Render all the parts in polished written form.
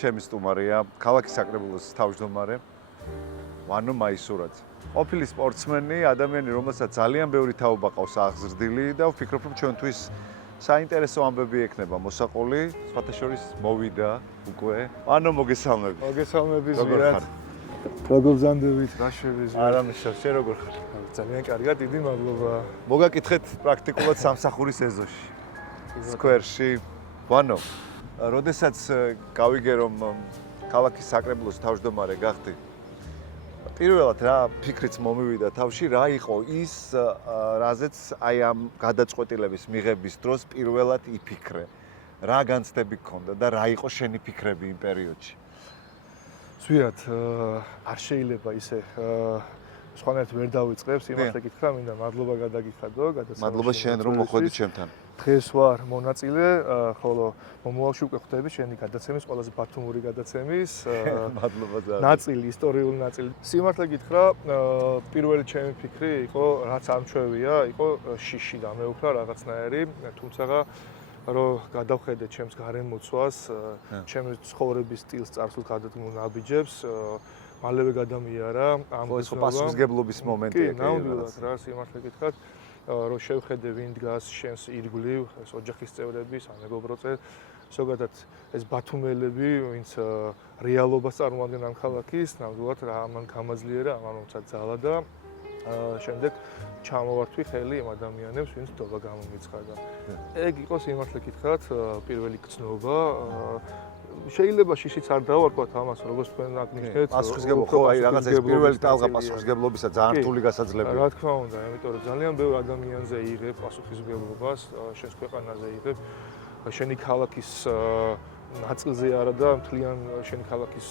ჩემი სტუმარია, ქალაქის საკრებულოს თავმჯდომარე ვანო მაისურაძე. ყოფილი სპორტსმენი, ადამიანი, რომელსაც ძალიან ბევრი თაობა ყავს აღზრდილი და ვფიქრობ, რომ ჩვენთვის საინტერესო ამბები ექნება მოსაყოლი, სხვათა შორის მოვიდა უკვე. ვანო მოგესალმები. მოგესალმები ზვირად. როგორ ბრძანდებით? გაშვები ზვირად. არა მისო, შენ როგორ ხარ? ძალიან კარგად, დიდი მადლობა. მოგაკითხეთ პრაქტიკულად სამსახურის ეზოში. სკვერში. ვანო, როდესაც გავიგე რომ ქალაქის საკრებულოს თავმჯდომარე გახდი, პირველად რა ფიქრიც მომივიდა თავში, რა იყო ის, რაზეც აი ამ გადაწყვეტილების მიღების დროს პირველად იფიქრე. რა განცდები გქონდა და რა იყო შენი ფიქრები იმ პერიოდში? ზვირად, არ შეიძლება ისე სხვანაირად ვერ დავიწყებს, იმასე გითხრა, მინდა მადლობა გადაგიხადო, გადაცემაში. მადლობა შენ რომ მოხვედი ჩემთან. დღეს ვარ მონაწილე, ხოლო მომავალში უკვე ხვდები შენი გადაცემის, ყველაზე ბათუმური გადაცემის მადლობა ძალიან. ნაწილი, ისტორიული ნაწილი. სიმართლე გითხრა, პირველი ჩემი ფიქრი იყო, რაც ამჩვევია, იყო შიში და მეუქრა რაღაცნაირი, თუმცა რომ გადავხედე ჩემს გარემოცვას, ჩემს ცხოვრების სტილს, წარსულ გადადგმულ ნაბიჯებს, მალევე გადამიარა ამ პასუხისმგებლობის მომენტია. კი, ნამდვილად რა, სიმართლე გითხრათ, რომ შევხედე ვინ დგას შენს ირგვლივ, ეს ოჯახის წევრები, სამეგობროწე, ზოგადად ეს ბათუმელები, ვინც რეალობას წარმოადგენენ ამ ქალაქის, ნამდვილად რა ამან გამაძლიერა, ამან მომცა ძალა და შემდეგ ჩამოვართვი ხელი იმ ადამიანებს, ვინც დობა გამომიცხადა. ეგ იყო სიმართლე გითხრათ, პირველი გრძნობა. შეიძლება შიშიც არ დავარქვათ ამას, როგორც თქვენ აღნიშნეთ. პასუხისმგებლობა, ხო, აი რაღაცა ეს პირველი ტალღა პასუხისმგებლობისა ძალიან რთული გასაძლებელია. რა თქმა უნდა, იმიტომ რომ ძალიან ბევრ ადამიანზე იღებ პასუხისმგებლობას, შენს ქვეყანაზე იღებ, შენი ქალაქის ნაწილზე არა და მთლიან შენი ქალაქის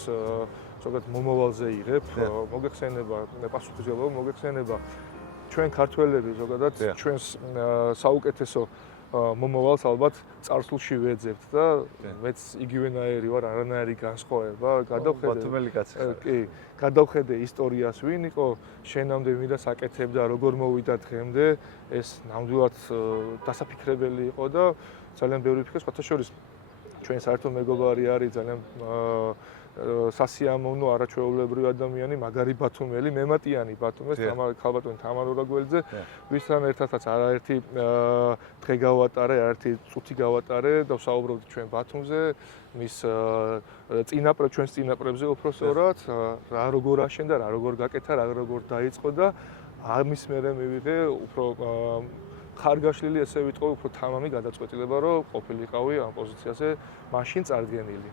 ზოგადად მომავალზე იღებ, მოგეხსენება პასუხისმგებლობა, მოგეხსენება ჩვენ ქართველები ზოგადად ჩვენს საუკეთესო მომავალს ალბათ წარსულში ვეძებთ და მეც იგივენაირი ვარ, არანაირი განსხვავება. ბათუმელი კაცი ხარ. კი, გადავხედე ისტორიას, ვინ იყო შენამდე, ვინ და საკეთებდა, როგორ მოვიდა დღემდე, ეს ნამდვილად დასაფიქრებელი იყო და ძალიან ბევრი ფიქრი, სხვათა შორის ჩვენ საერთო მეგობარი არის ძალიან სასიამოვნო არაჩვეულებრივი ადამიანი, მაგარი ბათუმელი, მემატიანი ბათუმეს, ქალბატონი თამარ ორაგველიძე, ვისთან ერთადაც არაერთი დღე გავატარე, არაერთი წუთი გავატარე და ვსაუბრობთ ჩვენ ბათუმზე, მის ჩვენს წინაპრებზე უпроსორად, რა როგორ აშენდა, რა როგორ გაკეთა, რა როგორ დაიწყო და ამის მერე მივიღე უფრო ხარგაშლილი, ესე ვიტყო, უფრო თამამი გადაწყვეტილება, რომ ყოფილიყავი ამ პოზიციაზე მაშინ წარდგენილი.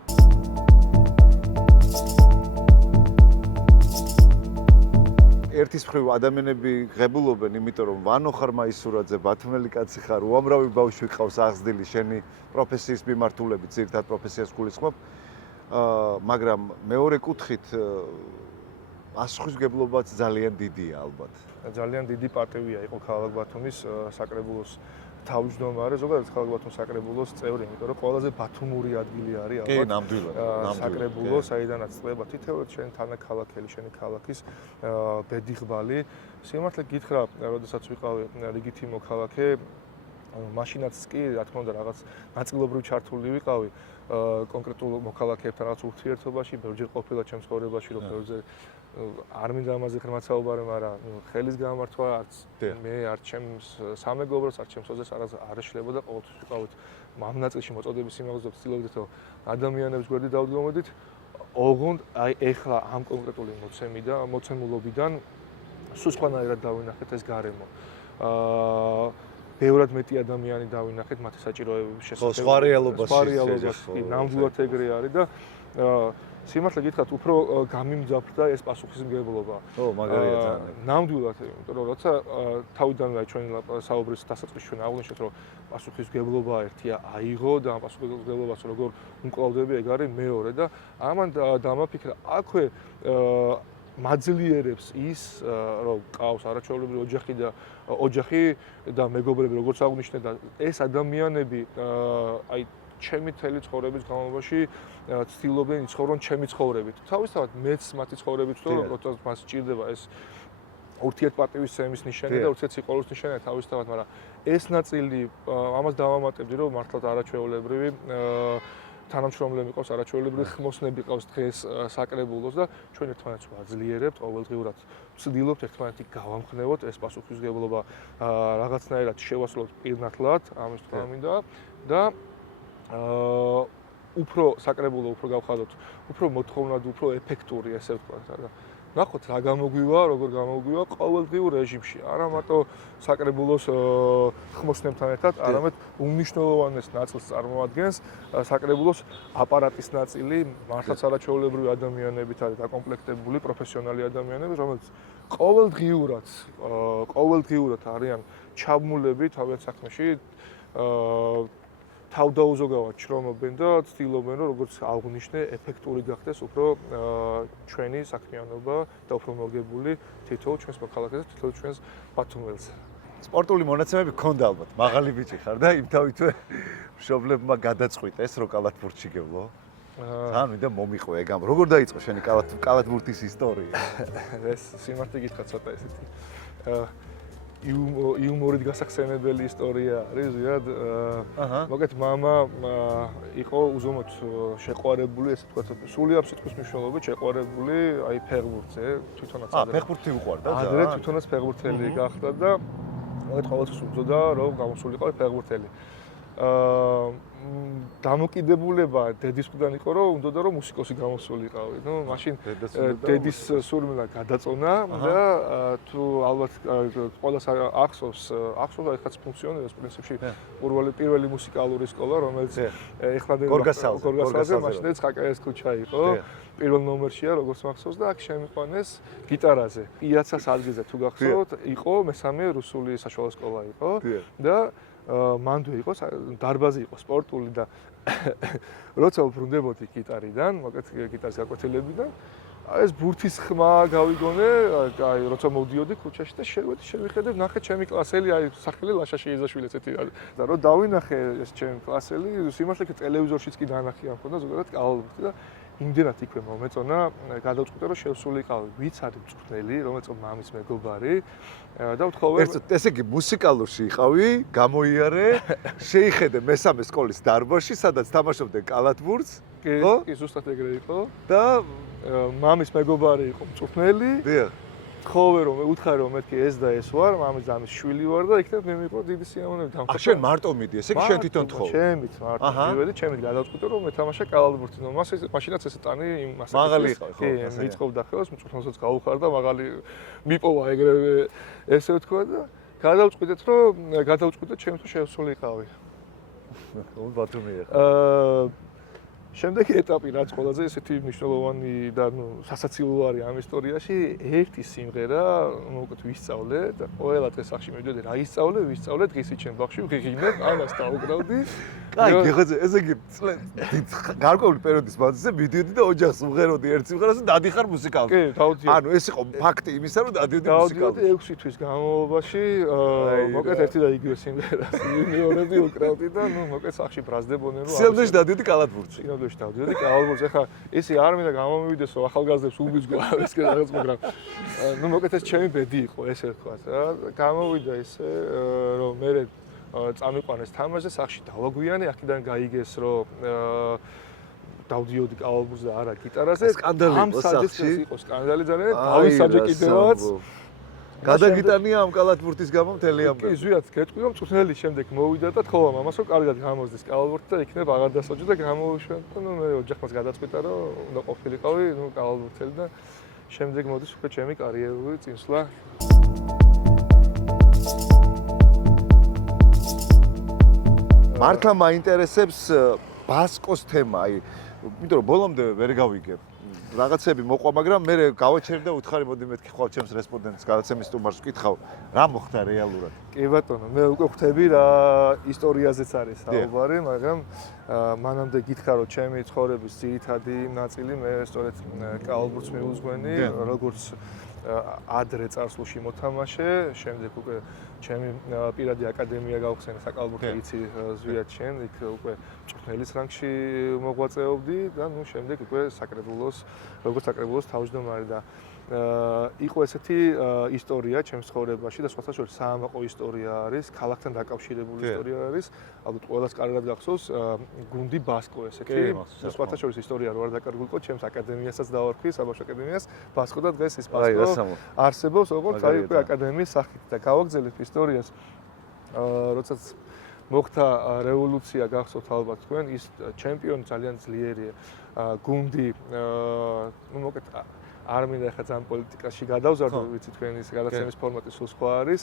ერთის მხრივ ადამიანები ღებულობენ, იმიტომ რომ ვანო ხარ მაისურაძე, ბათუმელი კაცი ხარ, უამრავი ბავშვი ყავს აღზრდილი შენი პროფესიის მიმართულებით, ძირითად პროფესიას გულისხმობ. მაგრამ მეორე კუთხით პასუხისმგებლობაც ძალიან დიდია ალბათ. ძალიან დიდი პატივია იყო ქალაქ ბათუმის საკრებულოს თავმჯდომარე, ზოგადად ქალაქ ბათუმის საკრებულოს წევრი, იმიტომ რომ ყველაზე ბათუმური ადგილი არის ალბათ. კი, ნამდვილად. საკრებულო, საიდანაც წდება თითოეულ შენ თანაქალაქელი, შენი ქალაქის ბედიღბალი. სიმართლე გითხრა, როდესაც ვიყავი რიგითი მოქალაქე, მაშინაც კი, რა თქმა უნდა, რაღაც ნაწილობრივ ჩართული ვიყავი კონკრეტულ მოქალაქეებთან რაღაც ურთიერთობაში, ბევრჯერ ყოფილა ჩემს ცხოვრებაში, რომ ბევრჯერ არ მინდა ამაზე ღრმად საუბარი, მაგრამ ხელის გამართვა არც მე, არც ჩემს სამეგობროს, არც ჩემს ოზეს არ ეშლებოდა, ყოველთვის ვიყავით ამ ნაწილში მოწოდების სიმაღლეზე ვცდილობდით, რომ ადამიანებს გვერდით დავდგომოდით. ოღონდ აი ეხლა ამ კონკრეტული მოცემულობიდან სულ სხვანაირად დავინახეთ ეს გარემო. ბევრად მეტი ადამიანი დავინახეთ მათი საჭიროებების შესახებ. სხვა რეალობაში, ნამდვილად ეგრე არის და სიმართლე გითხრათ, უფრო გამიმძაფრდა ეს პასუხისმგებლობა. ო, მაგარია ძალიან. ნამდვილად, იმიტომ რომ როცა თავიდანვე ჩვენი საუბრის დასაწყისში ჩვენ აღვნიშნეთ, რომ პასუხისმგებლობა ერთია აიღო და ამ პასუხისმგებლობას როგორ უმკლავდები, ეგ არის მეორე და ამან დამაფიქრა, აქვე მაძლიერებს ის, რომ ყავს არაჩვეულებრივი ოჯახი და მეგობრები, როგორც აღვნიშნე და ეს ადამიანები აი ჩემი თელი ცხოვრების განმავლობაში ცდილობენ იცხოვრონ ჩემი ცხოვრებით. თავისთავად მეც მათი ცხოვრებით ვცხოვრობ, როცა მას სჭირდება ეს ურთიერთპატივისცემის ნიშანი და ურთიერთსიყვარულის ნიშანი თავისთავად, მაგრამ ეს ნაწილი ამას დავამატებდი, რომ მართლაც არაჩვეულებრივი თანამშრომლები ყავს, არაჩვეულებრივი ხმოსნები ყავს დღეს საკრებულოს და ჩვენ ერთმანეთს ვაძლიერებთ, ყოველდღიურად ვცდილობთ ერთმანეთი გავამხნევოთ, ეს პასუხისმგებლობა რაღაცნაირად შევასრულოთ პირნათლად, ამის თქმა მინდა და უფრო საკრებულო უფრო გავხადოთ, უფრო მოთხოვნად, უფრო ეფექტური, ესე ვთქვათ, და ნახოთ რა გამოგვივა, როგორ გამოგვივა ყოველდღიურ რეჟიმში. არა მარტო საკრებულოს ხმოსნებთან ერთად, არამედ უმნიშვნელოვანეს ნაწილს წარმოადგენს საკრებულოს აპარატის ნაწილი, მართლაც არაჩვეულებრივი ადამიანებით არის დაკომპლექტებული, პროფესიონალი ადამიანები, რომელიც ყოველდღიურად არიან ჩაბმულები თავიანთ საქმეში, თავდაუზოგავად შრომობენ და ცდილობენ, რომ როგორც აღვნიშნე, ეფექტური გახდეს უფრო ჩვენი საქმიანობა და უფრო მოგებული თითოეულ ჩვენს მოქალაქეზე, თითოეულ ჩვენს ბათუმელზე. სპორტული მონაცემები გქონდა ალბათ. მაღალი ბიჭი ხარ და იმთავითვე მშობლებმა გადაწყვიტეს, რომ კალათბურთში გევლო. თან მინდა მომიყვე ეგამ. როგორ დაიწყო შენი კალათბურთის ისტორია? ეს სიმართლე გითხრა ცოტა ესეთი. იუმორით გასახსენებელი ისტორია არის ზოგადად. მოგეთ მამა იყო უზომოდ შეყვარებული, ესე ვთქვათ, სულიერ სიტყვის მნიშვნელობით შეყვარებული აი ფეხბურთზე, თვითონაც ფეხბურთი უყვარდა და ადრე თვითონაც ფეხბურთელი გახდა და მოგეთ ყოველთვის უბრძოდა რომ გამოსულიყავი ფეხბურთელი. დამოკიდებულება დედის მხრიდან იყო რომ უნდოდა რომ მუსიკოსი გამოსულიყავი. ნუ მაშინ დედის სურვილა გადაწონა და თუ ალბათ ყველას ახსოვს ახაც ფუნქციონირებს პრინციპში პირველი მუსიკალური სკოლა რომელიც ეხლამდე გორგასალზე მაშინაც ხაკაიას ქუჩა იყო. პირველ ნომერშია როგორც მახსოვს და აქ შემიყვანეს გიტარაზე. პიაცას ადგილზე თუ გახსოვთ იყო მესამე რუსული საშუალო სკოლა იყო და მანდვე იყო დარბაზი იყო სპორტული და როცა ვბრუნდებოდი გიტარიდან, მოკეთ გიტარის გაკვეთილებიდან, ეს ბურთის ხმა გავიგონე, აი როცა მოვდიოდი ქუჩაში და შევიხედე, ნახე ჩემი კლასელი, აი სახელი ლაშა შეიზაშვილი ესეთი და რომ დავინახე ეს ჩემი კლასელი, სიმართლე ტელევიზორშიც კი დანახი ამ ხონდა ზოგადად კალათბურთი და იმდენად იქვე მომეწონა, გადავწყვიტე რომ შევსულიყავი, ვიც არის მწვრთნელი, რომელიც მამის მეგობარი და ვთხოვე ესე იგი მუსიკალურში იყავი, გამოიარე, შეიხედე მესამე სკოლის დარბაზში, სადაც თამაშობდნენ კალათბურთს, ხო? კი, ზუსტად ეგრე იყო. და მამის მეგობარი იყო მწვრთნელი. დიახ. ვთხოვე რომ უთხარი რომ მეთქი ეს და ეს ვარ, მამის და ამის შვილი ვარ და იქნებ მე მიყვო დიდი სიამოვნებით დამხატა. შენ მარტო მიდი, ესე იგი შენ თვითონ თხოვე. ჩემით მარტო მივედი, ჩემით გადავწყვიტე რომ მეთამაშე კალათბურთი. ნუ მაშინაც ესე ტანი იმ მასაკის. მაღალი იყო, ხო? კი, მიწყობდა ხელს, მწვრთნელსაც გავუხარ და მაღალი მიპოვა ეგრევე ესე ვთქვა და გადავწყვიტეთ ჩემთვის შევსულიყავი. ულ ბათუმი ახლა. შემდეგი ეტაპი რაც ყველაზე ესეთი მნიშვნელოვანი და ნუ სასაცილო არის ამ ისტორიაში, ერთი სიმღერა, მოკეთ ვისწავლე და ყველა დღეს სახში მივიდოდი რა ვისწავლე, დღისით ჩემ ბაღში ვღიღინებ, ამას დავუკრავდი. კაი, გეხოზე, ესე იგი გარკვეული პერიოდის მანძილზე მიდიოდი და ოჯახს ვღეროდი ერთ სიმღერას და დადიხარ მუსიკალზე. კი, დავდიოდი. ანუ ეს იყო ფაქტი იმისა, რომ დადიოდი მუსიკალზე. დავდიოდი 6 თვის განმავლობაში, მოკეთ ერთი და იგივე სიმღერას ვიმეორებდი, უკრავდი და ნუ მოკეთ სახში ბრაზდებოდნენ რომ სიამოვნებაში დადიოდი კალათბურთში. დავდიოდი კალათბურთში. ახლა ისი არ მინდა გამომივიდეს რომ ახალგაზრდებს უბიძგო ეს რაღაც, მაგრამ ნუ მოკეთ ეს ჩემი ბედი იყო, ესე ვთქვათ რა. გამოვიდა ისე რომ მე წამიყვანეს თამაშზე, სახში დავაგვიანე, აქედან გაიგეს რომ დავდიოდი კალათბურთზე და არა გიტარაზე. სკანდალი იყო სახში. იყო სკანდალი ძალიან, დავისაჯე კიდევაც. გადაგიტანია ამ კალათბურთის გამო მთელი ამბები. კი, ზვიად გეტყვი რომ მწვრთნელი შემდეგ მოვიდა და თხოვა მამას რომ კარგად გამოზდეს კალათბურთი და იქნებ აღარ დასაჯო და გამოვიშვენ და ნუ მე ოჯახმაც გადაწყვიტა რომ უნდა ყოფილიყავი ნუ კალათბურთელი და შემდეგ მოდის უკვე ჩემი კარიერული წინსვლა. მართლა მაინტერესებს ბასკოს თემა, აი, იმიტომ რომ ბოლომდე ვერ გავიგებ. რაღაცები მოყვა, მაგრამ მე გავაჩერებ და უთხარი მოდი მეთქი ხვალ ჩემს რესპონდენტს, გადაცემის სტუმარს ვკითხავ, რა მოხდა რეალურად? კი ბატონო, მე უკვე ხვდები რა ისტორიაზეც არის საუბარი, მაგრამ მანამდე გითხრა რომ ჩემი ცხოვრების ძირითადი ნაწილი მე სწორედ კალათბურთს მიუძღვენი, როგორც ადრე წარსულში მოთამაშე, შემდეგ უკვე ჩემი პირადი აკადემია გავხსენე საკალათბურთო იცი ზვიად შენ, იქ უკვე მწვრთნელის რანგში მოღვაწეობდი და ნუ შემდეგ უკვე საკრებულოს, როგორც საკრებულოს თავმჯდომარე და იყო ესეთი ისტორია ჩემს ცხოვრებაში და სხვათა შორის საამაყო ისტორია არის, ქალაქთან დაკავშირებული ისტორია არის. ალბათ ყველას კარგად გახსოვს გუნდი ბასკო ესეთი. სხვათა შორის ისტორია რო არ დაკარგულიყო, ჩემს აკადემიასაც დავარქვი, საბავშვო აკადემიას, ბასკო და დღეს ის ბასკო არსებობს როგორც აი უკვე აკადემიის სახით და გავაგზავნებ ისტორიას. როდესაც მოხდა რევოლუცია, გახსოვთ ალბათ თქვენ, ის ჩემპიონი ძალიან ძლიერია. გუნდი ნუ მოკეთ არ მინდა ხა ძალიან პოლიტიკაში გადავზარდო, ვიცი თქვენ ის გადაცემის ფორმატი სულ სხვა არის,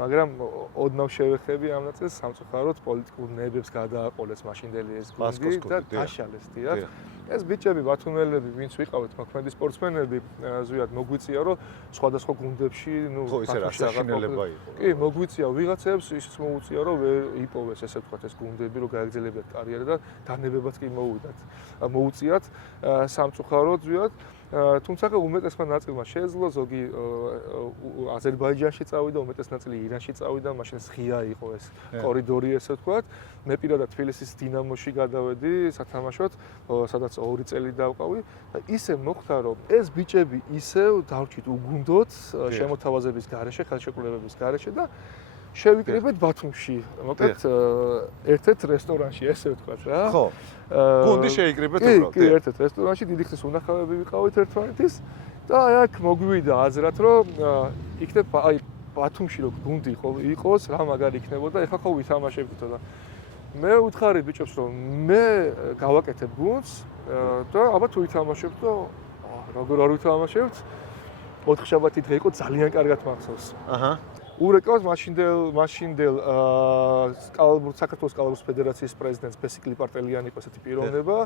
მაგრამ ოდნავ შევეხები ამ ნაწილს სამწუხაროდ პოლიტიკურ ნებებს გადააყოლეს მაშინდელი ეს გუნდი და დაშალეს დიახ. ეს ბიჭები ბათუმელები, ვინც ვიყავით მოქმედი სპორტსმენები, ზუსტად მოგვიწია რომ სხვადასხვა გუნდებში, ნუ ხო ისე რა საშინელება იყო. კი, მოგვიწია ვიღაცებს, ისიც მოუწია რომ ვერ იპოვეს ესე ვთქვათ ეს გუნდები, რომ გაეგრძელებინათ კარიერა და დანებებაც კი მოუწიათ სამწუხაროდ ზუსტად თუმცა უმეტესმა ნაწილმა შეეძლო, ზოგი აზერბაიჯანში წავიდა, უმეტეს ნაწილი ირანში წავიდა, მაშინ ღია იყო ეს კორიდორი ესე ვთქვათ. მე პირადად თბილისის დინამოში გადავედი სათამაშოდ, სადაც 2 წელი დავყავი და ისე მოხდა, რომ ეს ბიჭები ისევ დავრჩით უგუნდოდ შემოთავაზების გარეშე, ხელშეკრულებების გარეშე და შევიკრიბეთ ბათუმში. მოკლედ ერთ-ერთ რესტორანში ესე ვთქვათ რა. ხო. გუნდი შეიკრიბეთ უბრალოდ. კი, ერთ-ერთ რესტორანში დიდი ხნის უნახავები ვიყავით ერთმანეთის და აი აქ მოგვივიდა აზრად, რომ იქნებ აი ბათუმში რო გუნდი იყოს, რა მაგარი იქნებოდა, ეხლა ხო ვითამაშებდითო და მე ვუთხარი ბიჭებს, რომ მე გავაკეთებ გუნდს და ალბათ თუ ვითამაშებთ და როგორ არ ვითამაშებთ 4 შაბათი დღე იყო ძალიან კარგად მახსოვს. აჰა. ურეკავს მაშინდელ საქართველოს კალათბურთის ფედერაციის პრეზიდენტს ბესიკლი პარტელიანი იყო ესეთი პიროვნება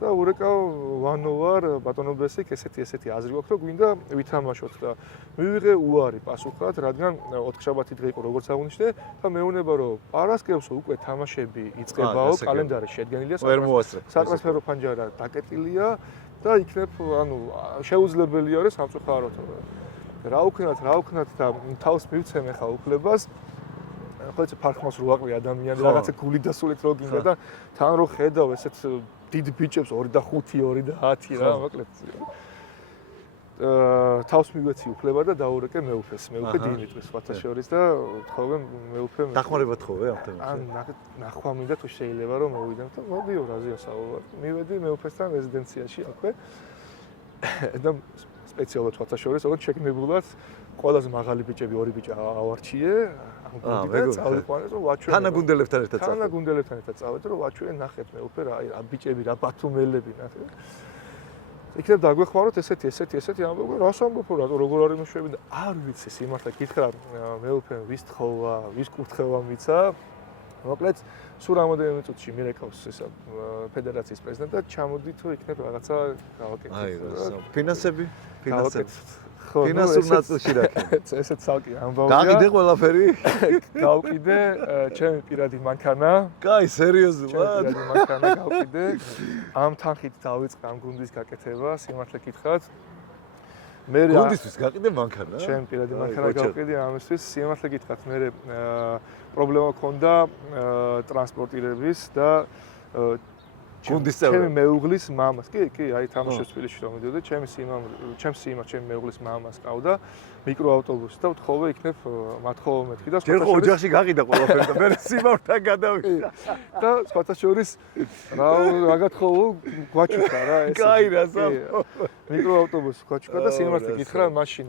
და ურეკავ ვანოვარ ბატონო ბესიკ ესეთი აზრი გვაქვს რომ გვინდა ვითამაშოთ და მივიღე უარი პასუხად რადგან 4 შაბათი დღე იყო როგორც აღნიშნე და მეუბნება რომ პარასკევს უკვე თამაშები იწყებაო კალენდარი შედგენილია სატრანსფერო ფანჯარა დაკეტილია და იქნებ ანუ შეუძლებელია რომ სამწუხაროდ რა ვქნათ და თავს მივცემ ახლა უფლებას ხო ეს ფარხმას რო აყვი ადამიანი რაღაცა გული დასულით რო გინდა და თან რო ხედავ ესეთ დიდ ბიჭებს 2 და 5, 2 და 10 რა მოკლედ თავს მივეცი უფლება და დაურეკე მეუფეს დიმიტრის სხვათა შორის და თხოვე მეუფე დახმარება თხოვე ამ თემაზე ან ნახვა მინდა თუ შეიძლება რომ მოვიდեմ და მოდიო რაზეა საუბარი მივედი მეუფესთან რეზიდენციაში აქვე და სპეციალურად სხვათა შორის როგორც შეგნებულად ყველაზე მაღალი ბიჭები 2 ბიჭი ავარჩიე ამ გუნდიდან წავიყვანე რომ ვაჩვენე თანაგუნდელებთან ერთად წავედე რომ ვაჩვენე ნახეთ მე უფე რა ბიჭები რა ბათუმელები ნახეთ იქნებ დაგვეხმაროთ ესეთი ამბობ რას ამბობ რატო როგორ არის მოშვები და არ ვიცი სიმართლე გითხრა მე უფე ვის თხოვა ვის კურთხევა მიცა მოკლედ სულ რამოდენიმე წუთში მირეკავს ესა ფედერაციის პრეზიდენტი და ჩამოდი თუ იქნებ რაღაცა გავაკეთოთ. აი რა. ფინანსები? ხო, ფინანსურ ნაწილში რა. ესეც ცალკე ამბავია. გაგიდე ყველაფერი? გავყიდე ჩემი პირადი მანქანა. კაი, სერიოზულად? ჩემი პირადი მანქანა გავყიდე. ამ თანხით დავიწყე ამ გუნდის გაკეთება, სიმართლე გითხრათ. მე გუნდისთვის გაყიდე მანქანა? ჩემი პირადი მანქანა გავყიდე ამისთვის, სიმართლე გითხრათ, მე პრობლემა მქონდა ტრანსპორტირების და გუნდის წევრები. ჩემი მეუღლის მამას, კი, აი თამაშობს თბილისში რომ მიდიოდა, ჩემი მეუღლის მამას ყავდა მიკროავტობუსი და ვთხოვე იქნებ მათხოვო მეთქი და ჯერ ხო ოჯახში გაყიდა ყველაფერი და მე სიმართლე გადავიდა. და სხვათა შორის რა გათხოვო გვაჩუქა რა ეს. კაი რა სამო. მიკროავტობუსი გვაჩუქა და სიმართლე გითხრა მაშინ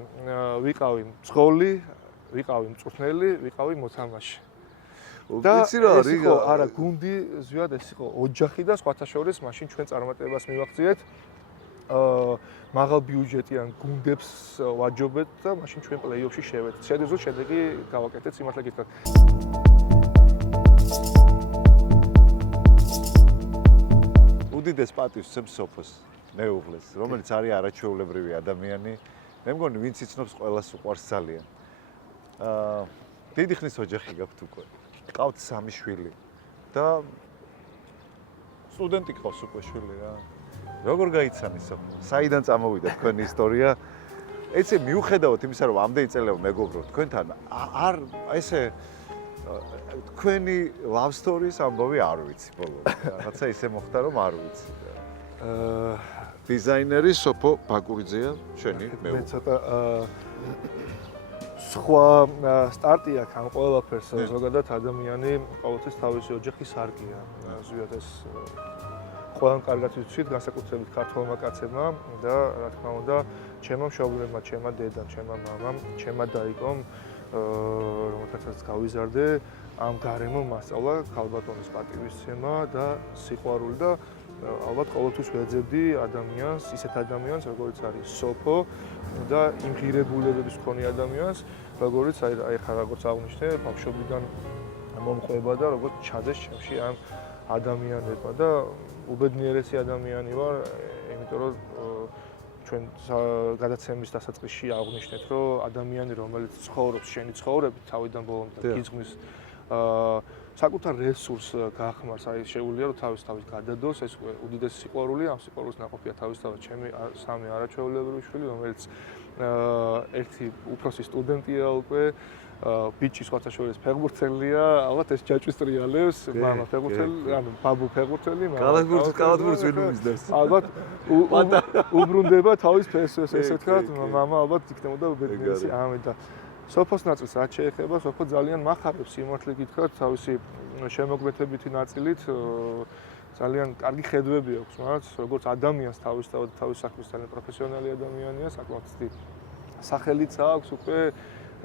ვიყავი მძღოლი, ვიყავი მწვრთნელი, ვიყავი მოთამაშე. და ვიცი რა არის არა გუნდი ზუსტად ეს იყო ოჯახი და სხვათა შორის მაშინ ჩვენ წარმატებას მივახციეთ მაღალ ბიუჯეტიან გუნდებს ვაჯობეთ და მაშინ ჩვენ პლეი-ოფში შევედით. შედეგო შედეგი გავაკეთეთ სიმართლე გითხრათ. უდიდეს პატივს ცემს სოფოს მეუღლეს, რომელიც არის არაჩვეულებრივი ადამიანი. მე მგონი ვინც იცნობს ყველას უყვარს ძალიან. დიდი ხნის ოჯახი გაქვთ უკვე. ყავთ 3 შვილი და სტუდენტი ყავს უკვე შვილი რა. როგორ გაიცანი სოფო? საიდან წამოვიდა თქვენი ისტორია? ესე მიუხედავად იმისა, რომ ამდენი წელია მეგობრობთ თქვენთან, არ ესე თქვენი love story-ის ამბავი არ ვიცი ბოლომდე. რაღაცა ისე მოხდა, რომ არ ვიცი. დიზაინერი სოფო ბაკურიძეა, შენი მე მე. ცოტა სხვა სტარტი აქვს ამ ყველაფერს, ზოგადად ადამიანი ყოველთვის თავისი ოჯახის სარკია. ზოგადად ეს ყველამ კარგად ვიცით, განსაკუთრებით ქართველმა კაცებმა და რა თქმა უნდა, ჩემო მშობლებმა, ჩემმა დედამ, ჩემმა მამამ, ჩემმა დაიკომ, რომელთაც გავიზარდე, ამ გარემო მასწავლა ქალბატონის პატივისცემა და სიყვარული და ალბათ ყოველთვის ვეძებდი ადამიანს, ისეთ ადამიანს, როგორც არის სოფო და იმ ღირებულებების მქონე ადამიანს, როგორც აი ხა როგორც აღნიშნე, ბავშვობიდან მომყვება და როგორც ჩადეს ჩემში ამ ადამიანებმა და უბედნიერესი ადამიანი ვარ, იმიტომ რომ ჩვენ გადაცემის დასაწყისში აღნიშნეთ, რომ ადამიანი, რომელიც ცხოვრობს შენი ცხოვრებით თავიდან ბოლომდე გიძღვის საკუთარ რესურს გახმარს, აი შეუძლია რომ თავის გადადოს, ეს უდიდესი სიყვარული, ამ სიყვარულს ნაყოფია თავისთავად ჩემი სამი არაჩვეულებრივი შვილი, რომელიც ერთი უფროსი სტუდენტია უკვე, ბიჭი სხვათა შორის ფეხბურთელია, ალბათ ეს ჯაჭვის ტრიალებს, მამა ფეხბურთელი, ანუ ბაბუ ფეხბურთელი, მამა კალათბურთს ვერ უმიზნებს. ალბათ უბრუნდება თავის ფესვს, ესე ვთქვათ, მამა ალბათ იქნებოდა უბედნიერესი ამით და სოფოს ნაწილს რაც შეეხება, სოფო ძალიან მახარებს სიმართლე გითხრათ, თავისი შემოქმედებითი ნაწილით ძალიან კარგი ხედვები აქვს მას, როგორც ადამიანს თავისთავად თავის საქმის ძალიან პროფესიონალი ადამიანია, საკმაოდ სახელიც აქვს უკვე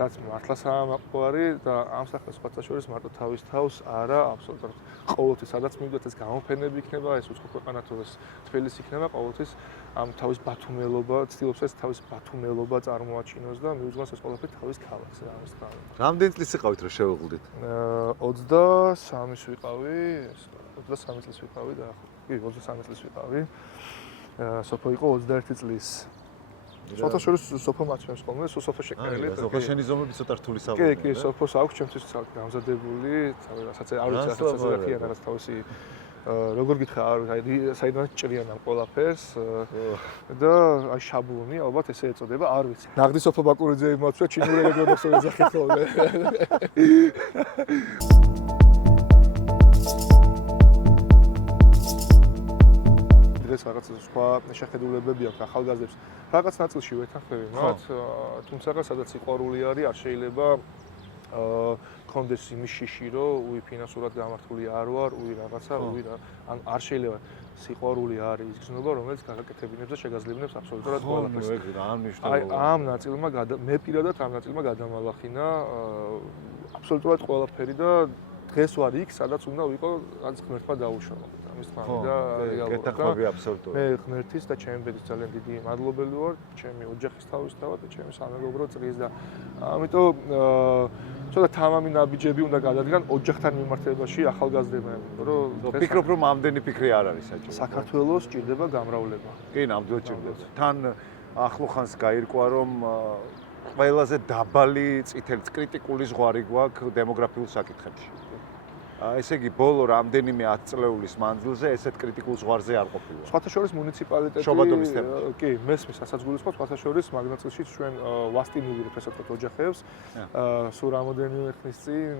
რაც მართლა საამაყო და ამ სახელს სხვათა შორის მარტო თავის თავს არა აბსოლუტურად ყოველთვის სადაც მივიდეთ ეს გამოფენები იქნება, ეს უცხო ქვეყანა თუ ეს თბილისი იქნება, ყოველთვის ამ თავის ბათუმელობა, ცდილობს ეს თავის ბათუმელობა წარმოაჩინოს და მიუძღოს ეს ყველაფერი თავის ქალაქზე, ამის თქმა უნდა. რამდენი წლის იყავით რომ შევეღლდით? 23-ის ვიყავი, 23 წლის ვიყავი და კი 23 წლის ვიყავი. სოფო იყო 21 წლის. სხვათა შორის სოფო მაჩვენს ხოლმე, სოფო შეკერელით. სოფო შენი ზომები ცოტა რთული კი, საუბრია. კი, სოფოს აქვს ჩემთვის გამზადებული, რასაც არ ვიცი, რასაც ეძახიან, რაღაც თავისი როგორ გითხრა, საიდანაც ჭრიან ამ ყველაფერს და აი შაბლონი, ალბათ ესე ეწოდება, არ ვიცი. ნაღდი სოფო ბაკურიძე იმოწვია, ჩინური რეგიონს ეძახით ხოლმე. დღეს რაღაც სხვა შეხედულებები აქვს ახალგაზრდებს. რაღაც ნაწილში ვეთანხმები მათ, თუმცა სადაც სიყვარული არის, არ შეიძლება კონდეს იმის შიში, რომ ფინანსურად გამართული არ ვარ, რაღაცა, ან არ შეიძლება სიყვარული არის ის გზნობა, რომელიც გაკეთებინებს და შეგაძლებინებს აბსოლუტურად ყველაფერს. აი ამ ნაწილმა მე პირადად ამ ნაწილმა გადამალახინა აბსოლუტურად ყველაფერი და დღეს ვარ იქ, სადაც უნდა ვიყო, რაც ღმერთმა დაუშალა. ამის თქმა უნდა, გეთანხმები აბსოლუტურად. მე ღმერთის და ჩემი ბედის ძალიან დიდი მადლობელი ვარ, ჩემი ოჯახის თავისთავად და ჩემი სამეგობრო წრის და ამიტომ ცოტა თამამი ნაბიჯები უნდა გადადგან ოჯახთან მიმართებაში ახალგაზრდებმა, რომ ფიქრობ რომ ამდენი ფიქრი არ არის საჭირო. საქართველოს ჭირდება გამრავლება. კი, ნამდვილად ჭირდება. თან ახლოხანს გაირკვა რომ ყველაზე დაბალი წითელი კრიტიკული ზღვარი გვაქვს დემოგრაფიულ საკითხებში. ესე იგი ბოლო რამდენიმე 10 წლეულის მანძილზე ესეთ კრიტიკულ ზღვარზე არ ყოფილა. სხვათა შორის მუნიციპალიტეტი შობადობის თემაში. კი, მესმის ასაც გულისხმობ, სხვათა შორის მაგნაწილში ჩვენ ვასტინულირებთ ასე ვთქვათ ოჯახებს. სულ რამოდენიმე ხნის წინ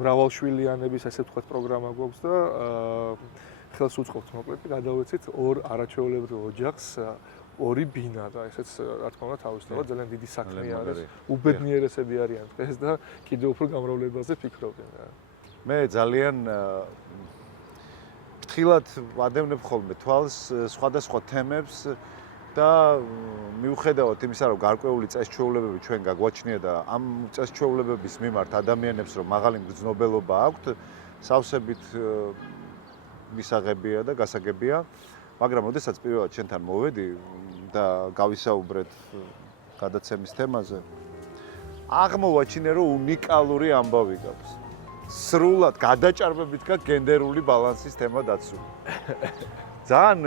მრავალშვილიანების ასე ვთქვათ პროგრამა გვაქვს და ხელს უწყობთ მოკლედ გადავეცით ორ არაჩვეულებრივ ოჯახს ორი ბინა და ესეც რა თქმა უნდა თავისთავად ძალიან დიდი საქმე არის. უბედნიერესები არიან დღეს და კიდევ უფრო გამრავლებაზე ფიქრობენ. მე ძალიან ფრთხილად ვადევნებ ხოლმე თვალს სხვადასხვა თემებს და მიუხედავად იმისა, რომ გარკვეული წესჩვეულებები ჩვენ გაგვაჩნია და ამ წესჩვეულებების მიმართ ადამიანებს რომ მაღალი მგრძნობელობა აქვთ, სავსებით მისაღებია და გასაგებია, მაგრამ ოდესაც პირველად ჩვენთან მოვედი და გავისაუბრეთ გადაცემის თემაზე, აღმოვაჩინე, რომ უნიკალური ამბავი გაქვს. სრულად გადაჭარბებით გაქვს გენდერული ბალანსის თემა დაცული. ძალიან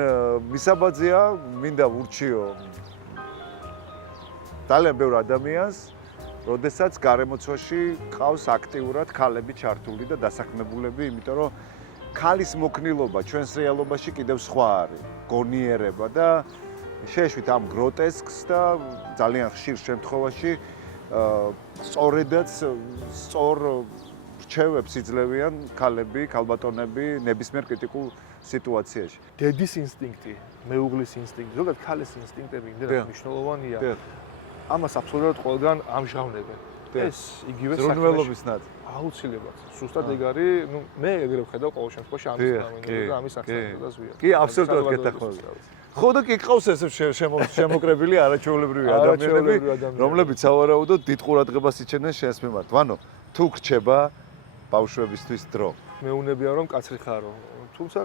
მისაბაძია, მინდა ვურჩიო ძალიან ბევრ ადამიანს, როდესაც გარემოცვაში ყავს აქტიურად ქალები ჩართული და დასაქმებულები, იმიტომ რომ ქალის მოქნილობა ჩვენს რეალობაში კიდევ სხვა არის, გონიერება და შეეშვით ამ გროტესკს და ძალიან ხშირ შემთხვევაში სწორედაც სწორ რჩევებს იძლევიან ქალები, ქალბატონები ნებისმიერ კრიტიკულ სიტუაციაში. დედის ინსტინქტი, მეუღლის ინსტინქტი, ზოგადად ქალის ინსტინქტები იმდენად მნიშვნელოვანია. ამას აბსოლუტურად ყველგან ამჟღავნებენ. ეს იგივე ზრუნველობის ნაწილი. აუცილებლად. ზუსტად ეგ არის, ნუ მე ეგრე ვხედავ ყოველ შემთხვევაში ამის ნამინები და ამის აღსანიშნავად ვია. კი, აბსოლუტურად გეთანხმები. ხო და კი ყავს ეს შემოკრებილი არაჩვეულებრივი ადამიანები, რომლებიც სავარაუდოდ დიდ ყურადღებას იჩენენ შენს მიმართ. ვანო, თუ გრჩება ბავშვებისთვის დრო. მეუნებია რომ კაცრი ხარო. თუმცა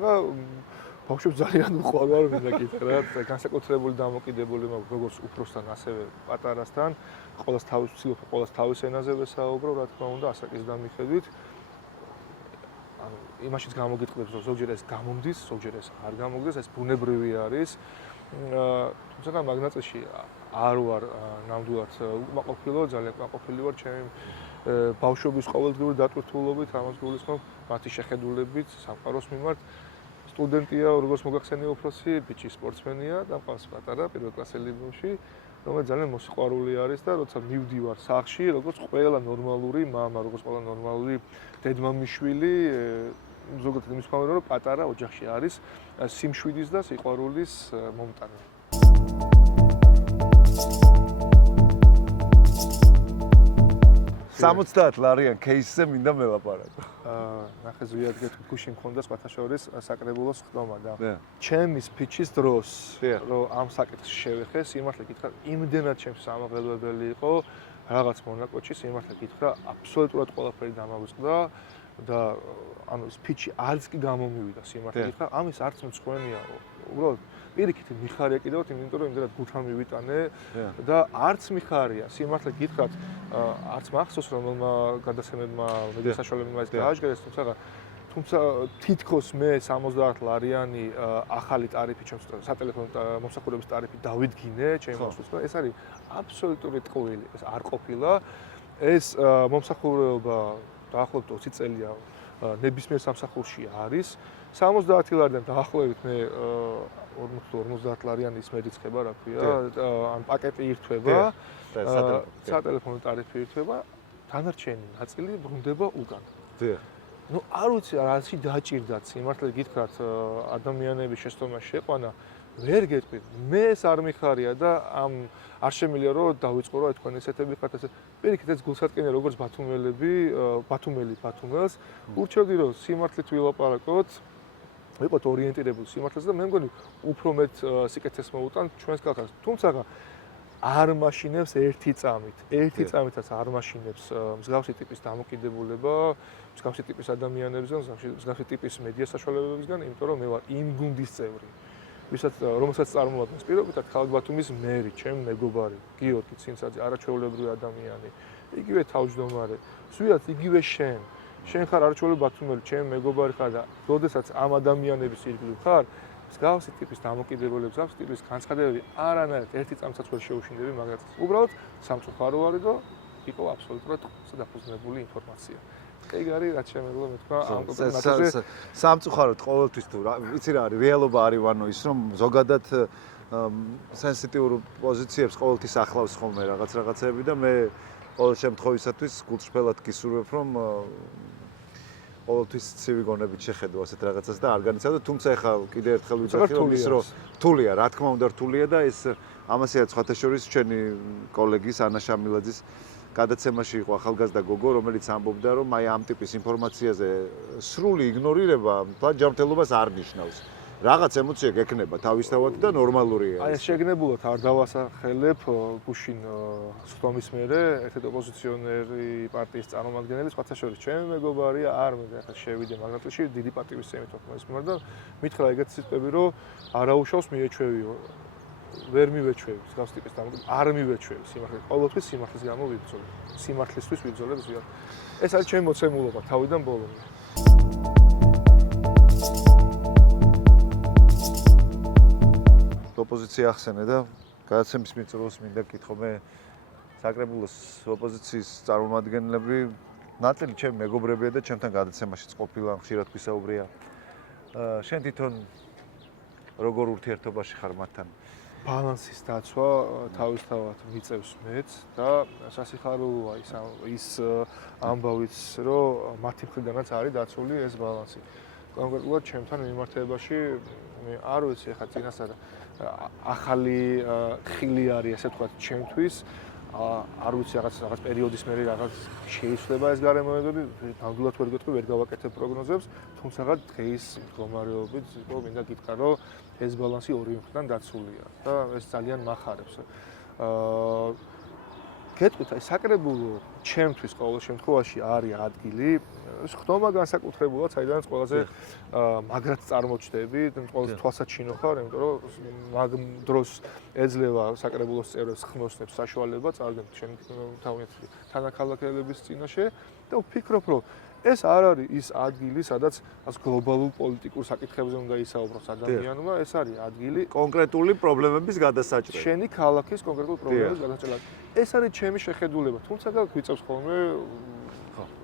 ბავშვებს ძალიან უყვარ არ მინდა კითხე რა, განსაკუთრებული დამოკიდებული მაქვს როგორც უფროსთან, ასევე პატარასთან. ყოველს თავის ვცდილობ, ყოველს თავის ენაზე ვესაუბრო, რა თქმა უნდა, ასაკის დამიხედვით. ანუ იმაშიც გამოგიტყდებს, რომ ზოგჯერ ეს გამომდის, ზოგჯერ ეს არ გამოგდეს, ეს ბუნებრივი არის. თუმცა მაგ ნაწილში არ ვარ ნამდვილად უკმაყოფილო, ძალიან უკმაყოფილი ვარ ჩემი ბავშვების ყოველდღიური დატვირთულობით, ამას გულისხმობ, მათი შეხედულებით სამყაროს მიმართ. სტუდენტია, როგორც მოგახსენე უფროსი, ბიჭი სპორტსმენია და მყავს პატარა პირველკლასელი ბავშვი, რომელიც ძალიან მოსიყვარული არის და როცა მივდივარ სახლში, როგორც ყველა ნორმალური მამა, როგორც ყველა ნორმალური დედმამიშვილი, ზოგადად იმის გამო რომ პატარა ოჯახში არის სიმშვიდის და სიყვარულის მომტანი. 70 ლარიან кейსზე მინდა მელაპარაკო. ნახე ზვიად გეთქვი, გუშინ მქონდა სხვათა შორის საკრებულოს ხდომა და ჩემის ფიჩის დროს, რომ ამ საკითხს შევეხე, სიმართლე გითხრა, იმდენად ჩემს სამაღელვებელი იყო, რაღაც მონაკოჩი სიმართლე გითხრა, აბსოლუტურად ყველაფერი დამავიწყდა და ანუ ეს ფიჩი არც კი გამომივიდა სიმართლე გითხრა, ამის არც მწვენია. უბრალოდ პირიქით მიხარია კიდევ, იმიტომ რომ იმდენად გულთან მივიტანე და არც მიხარია, სიმართლე გითხრათ, არც მახსოვს რომ გადასცემებმა მედია საშუალებებმა ეს გააჟღერეს, თუმცა თითქოს მე 70 ლარიანი ახალი ტარიფი ჩემს სატელეფონო მომსახურების ტარიფი დავიდგინე ჩემს მოსწრაფ, ეს არის აბსოლუტური ტყუილი, ეს არ ყოფილა. ეს მომსახურება დაახლოებით 20 წელია ნებისმიერ სამსახურში არის. 70 ლარიდან დაახლოებით მე 40 ლარიანი ის მერიცხება, რა ქვია, ან პაკეტი ირთვება, სატელეფონო ტარიფი ირთვება, დანარჩენი ნაწილი ბრუნდება უკან. ნუ არ ვიცი რაში დაჭირდათ, სიმართლე გითხრათ, ადამიანების შეცდომაში შეყვანა, ვერ გეტყვი, მე ეს არ მიხარია და ამ არ შემიძლია რომ დავიწყო რა თქვენ ესეთები ხართ ესე. პირიქით ეს გულსატკენია როგორც ბათუმელი ბათუმელს, ურჩევდი რომ სიმართლით ვილაპარაკოთ, ვიყოთ ორიენტირებული სიმართლეზე და მე მგონი უფრო მეტ სიკეთეს მოუტან ჩვენს კალთას. თუმცა არ მაშინებს ერთი წამითაც არ მაშინებს მსგავსი ტიპის დამოკიდებულება, მსგავსი ტიპის ადამიანებისგან, მსგავსი ტიპის მედია საშუალებებისგან, იმიტომ რომ მე ვარ იმ გუნდის წევრი, რომელსაც წარმოადგენს პირობითად ქალაქ ბათუმის მერი, ჩემი მეგობარი, გიორგი ცინცაძე, არაჩვეულებრივი ადამიანი, იგივე თავმჯდომარე, ზვიად იგივე შენ ხარ არაჩვეულებრივი ბათუმელი, ჩემი მეგობარი ხარ და როდესაც ამ ადამიანების ირგვლივ ხარ, მსგავსი ტიპის დამოკიდებულება, მსგავსი ტიპის განცხადებები არანაირად ერთი წამსაც ვერ შეუშინდები, მაგრამ უბრალოდ სამწუხარო არის და იყო აბსოლუტურად დაფუძნებული ინფორმაცია. ეგ არის რაც შემიძლია მეთქვა ამ კონტექსტზე. სამწუხაროდ ყოველთვის თუ ვიცი რა არის, რეალობა არის ვანო ის რომ ზოგადად სენსიტიურ პოზიციებს ყოველთვის ახლავს ხოლმე რაღაცები და მე ყოველ შემთხვევისათვის გულწრფელად გისურვებ რომ ყოველთვის ცივი გონებით შეხედო ასეთ რაღაცას და არ განიცადო, თუმცა ეხლა კიდე ერთხელ ვიცახი რომ ის რომ რთულია, რა თქმა უნდა რთულია და ეს ამასეა სხვათა შორის ჩვენი კოლეგის ანა შამილაძის გადაცემაში იყო ახალგაზრდა გოგო, რომელიც ამბობდა რომ აი ამ ტიპის ინფორმაციაზე სრული იგნორირება ჯანმრთელობას არ ნიშნავს. რაღაც ემოცია გექნება თავისთავად და ნორმალურია. აი ეს შეგნებულად არ დავასახელებ გუშინ სხდომის მერე ერთ-ერთი ოპოზიციონერი პარტიის წარმომადგენელი, სხვათა შორის ჩემი მეგობარია, არ მინდა ახლა შევიდე მაგათში, დიდი პატივისცემით თქოს მიმართ და მითხრა ეგეთი სიტყვები, რომ არაუშავს მიეჩვევიო. ვერ მივეჩვევი, მსგავს ტიპის დამოკიდებულება, არ მივეჩვევი სიმართლეს. ყოველთვის სიმართლის გამო ვიბრძოლებ. სიმართლისთვის ვიბრძოლებ ზუსტად. ეს არის ჩემი მოცემულობა თავიდან ბოლომდე. ოპოზიცია ახსენე და გადაცემის მიწურულს მინდა გითხო მე საკრებულოს ოპოზიციის წარმომადგენლები ნაწილი ჩემი მეგობრებია და ჩემთან გადაცემაშიც ყოფილა ხშირად გვისაუბრია. შენ თვითონ როგორ ურთიერთობაში ხარ მათთან? ბალანსის დაცვა თავისთავად მიწევს მეც და სასიხარულოა ის ამბავიც, რომ მათი მხრიდანაც არის დაცული ეს ბალანსი. კონკრეტულად ჩემთან მიმართებაში მე არ ვიცი ხა წინასწარ ახალი ხილი არის ასე ვთქვათ ჩემთვის არ ვიცი რაღაც პერიოდის მერე რაღაც შეიცვლება ეს გარემოებები ნამდვილად ვერ გეტყვი ვერ გავაკეთებ პროგნოზებს თუმცა დღეს მდგომარეობით მინდა გითხრა რომ ეს ბალანსი ორივე მხრიდან დაცულია და ეს ძალიან მახარებს გეტყვით აი საკრებულო ჩემთვის ყოველ შემთხვევაში არის ადგილი ხდომა განსაკუთრებულად საიდანაც ყველაზე მაგრად წარმოჩდები ყველაზე თვალსაჩინო ხარ იმიტომ რომ მაგ დროს ეძლევა საკრებულოს წევრებს ხმოსნებს საშუალება წარდგენ შენ თავიანთი თანაქალაქელების წინაშე და ვფიქრობ რომ ეს არ არის ის ადგილი სადაც ას გლობალურ პოლიტიკურ საკითხებზე უნდა ისაუბროს ადამიანმა ეს არის ადგილი კონკრეტული პრობლემების გადასაჭრელი შენი ქალაქის კონკრეტულ პრობლემების გადასაჭრელი ეს არის ჩემი შეხედულება თუმცა გვიწევს ხოლმე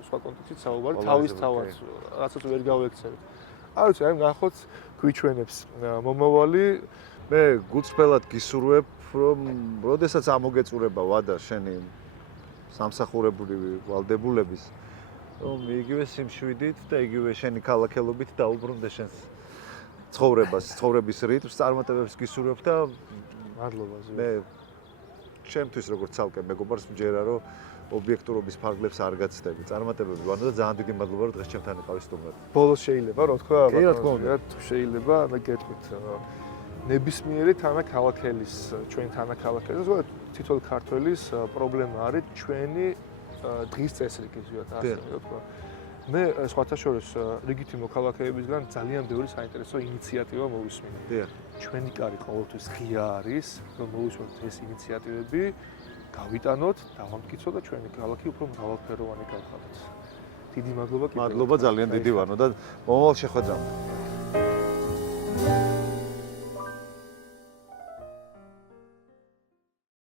სხვა კონტექსტით საუბარი თავის თავად რასაც ვერ გავექცევით არ ვიცი აი ნახოთ გვიჩვენებს მომავალი მე გულწრფელად გისურვებ რომ როდესაც ამოგეწურება ვადა შენი სამსახურებრივი ვალდებულების რომ იგივე სიმშვიდით და იგივე შენი ქალაქელობით დაუბრუნდე შენს ცხოვრების რიტმს წარმატებებს გისურვებ და მადლობა მე ჩემთვის როგორც ცალკე მეგობარს მჯერა რომ ობიექტურობის ფარგლებს არ გაცდები წარმატებები ვანო და ძალიან დიდი მადლობა რომ დღეს ჩემთან იყავი სტუმრად ბოლოს შეიძლება რა თქვა კი რა თქმა უნდა შეიძლება და გეტყვით ნებისმიერი თანაქალაქელის ჩვენ თანაქალაქელის თითოეულ ქართველის პრობლემა არის ჩვენი დღის წესრიგი ზოგადად ასე ვთქვა. მე სხვათა შორის რიგითი მოქალაქეებისგან ძალიან ბევრი საინტერესო ინიციატივა მოვისმინე. დიახ. ჩვენი კარი ყოველთვის ღია არის, რომ მოვისმინოთ ეს ინიციატივები, გავიტანოთ, დავამტკიცოთ და ჩვენი ქალაქი უფრო მრავალფეროვანი გავხადოთ. დიდი მადლობა კიდევ. მადლობა ძალიან დიდი ვარნო და მომავალ შეხვედრამდე.